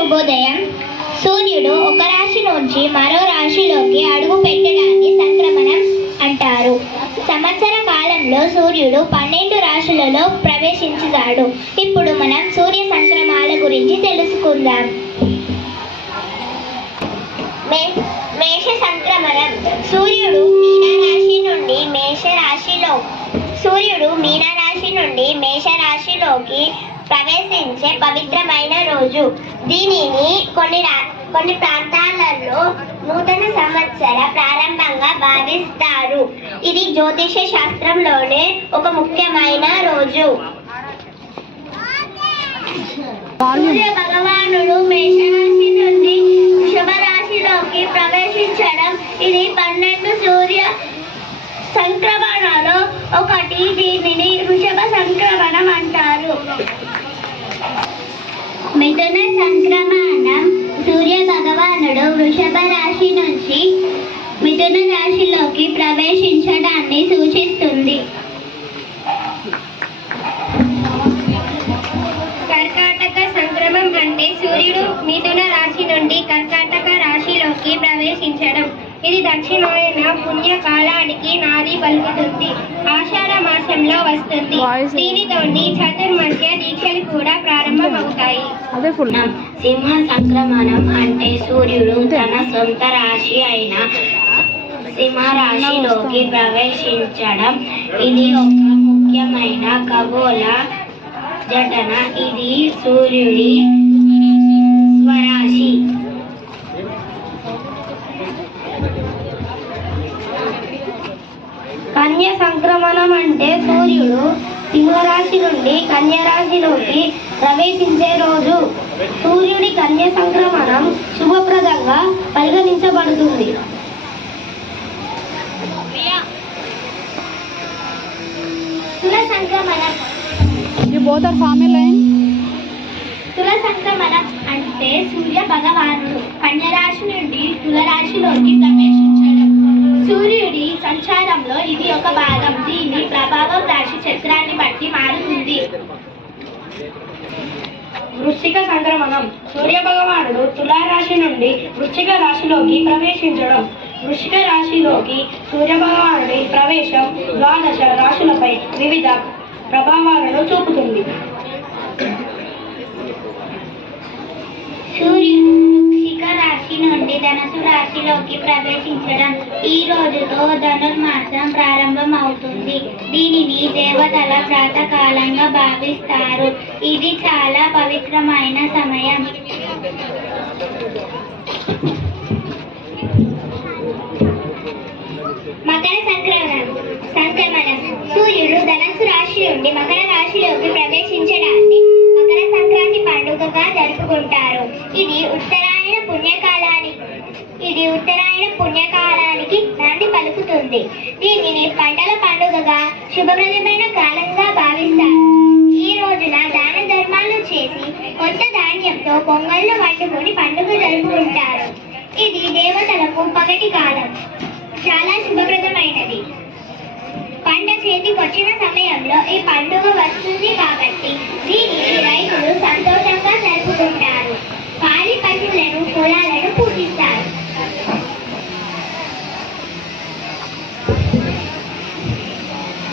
శుభోదయం. సూర్యుడు ఒక రాశి నుంచి మరో రాశిలోకి అడుగు పెట్టడాన్ని సంక్రమణం అంటారు. సంవత్సర కాలంలో సూర్యుడు 12 రాశులలో ప్రవేశించుతాడు. ఇప్పుడు మనం సూర్య సంక్రమణాల గురించి తెలుసుకుందాం. మేష సంక్రమణం. సూర్యుడు మీనరాశి నుండి మేషరాశిలోకి ప్రవేశించే పవిత్రమైన రోజు. దీనిని కొన్ని ప్రాంతాలలో నూతన సంవత్సర ప్రారంభంగా భావిస్తారు. ఇది జ్యోతిష శాస్త్రంలోనే ఒక ముఖ్యమైన రోజు. సూర్య భగవానుడు మేషరాశి నుండి వృషభ రాశిలోకి ప్రవేశించడం ఇది 12 సూర్య సంక్రమణలో ఒకటి. దీనిని వృషభ సంక్రమణం అంటారు. మిథున సంక్రమణం. సూర్య భగవానుడు వృషభ రాశి నుంచి మిథున రాశిలోకి ప్రవేశించడాన్ని సూచిస్తుంది. కర్కాటక సంక్రమం అంటే సూర్యుడు మిథున రాశి నుండి కర్కాటక రాశిలోకి ప్రవేశించడం. ఇది దక్షిణాయన పుణ్యకాలానికి నాది పలుకుతుంది. ఆషాఢ మాసంలో వస్తుంది. దీనితోని చతుర్మాస్య దీక్షలు కూడా ప్రారంభమవుతాయి. సింహ సంక్రమణం అంటే సూర్యుడు తన సొంత రాశి అయిన సింహరాశిలోకి ప్రవేశించడం. ఇది ఒక ముఖ్యమైన ఖగోళ ఘటన. ఇది సూర్యుడి స్వరాశి. కన్య సంక్రమణం అంటే సూర్యుడు సింహరాశి నుండి కన్యరాశిలోకి ప్రవేశించే రోజు. సూర్యుడి కన్య సంక్రమణం శుభప్రదంగా పరిగణించబడుతుంది. తుల సంక్రమణం. తుల సంక్రమణం అంటే సూర్య భగవానుడు కన్యరాశి నుండి తులరాశిలోకి ప్రవేశించడం. సూర్యుడి సంచారంలో ఇది ఒక భాగం. దీని ప్రభావం రాశి చక్రాన్ని బట్టి మారుతుంది. వృశ్చిక సంక్రమణం. సూర్య భగవానుడు తులారాశి నుండి వృశ్చిక రాశిలోకి ప్రవేశించడం. వృశ్చిక రాశిలోకి సూర్య భగవానుడి ప్రవేశం 12 రాశులపై వివిధ ప్రభావాలను చూపుతుంది. సూర్యుడు వృశ్చిక రాశి నుండి ధనుసు రాశిలోకి ప్రవేశించడం. ఈ రోజుతో ధనుర్మాసం ప్రారంభం అవుతుంది. దీనిని దేవతల ప్రాతకాలంగా భావిస్తారు. ఇది చాలా పవిత్రమైన సమయం. మకర సంక్రమణం. సూర్యుడు ధనుసు రాశి నుండి మకర రాశిలోకి ప్రవేశించడాన్ని మకర సంక్రాంతి పండుగగా జరుపుకుంటారు. ఇది ఉత్తరాయణ పుణ్యకాలానికి నాంది పలుకుతుంది. దీనిని పంటల పండుగగా శుభప్రదమైన కాలంగా భావిస్తారు. ఈ రోజున దాన ధర్మాలు చేసి కొత్త ధాన్యంతో పొంగళ్ళు వండుకొని పండుగ జరుపుకుంటారు. ఇది దేవతలకు పగటి కాలం. చాలా శుభప్రదమైనది. పంట చేతికొచ్చిన సమయంలో ఈ పండుగ వస్తుంది కాబట్టి దీనిని రైతులు సంతోషంగా జరుపుకుంటారు. పాడి పశువులను పొలాలను పూజిస్తారు.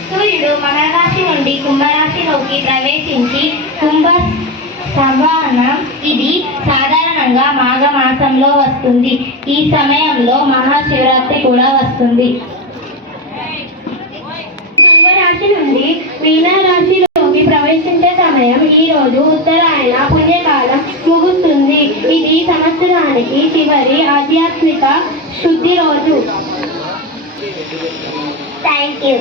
సూర్యుడు మకరరాశి నుండి కుంభరాశిలోకి ప్రవేశించి కుంభ సంవహనం. ఇది సాధారణంగా మాఘ మాసంలో వస్తుంది. ఈ సమయంలో మహాశివరాత్రి కూడా వస్తుంది. కుంభరాశి నుండి మీనరాశిలోకి ప్రవేశించే సమయం ఈ రోజు ఉత్తరాయణ పుణ్యకాలం ముగుస్తుంది. ఇది సంవత్సరానికి చివరి ఆధ్యాత్మిక శుద్ధి రోజు. Thank you.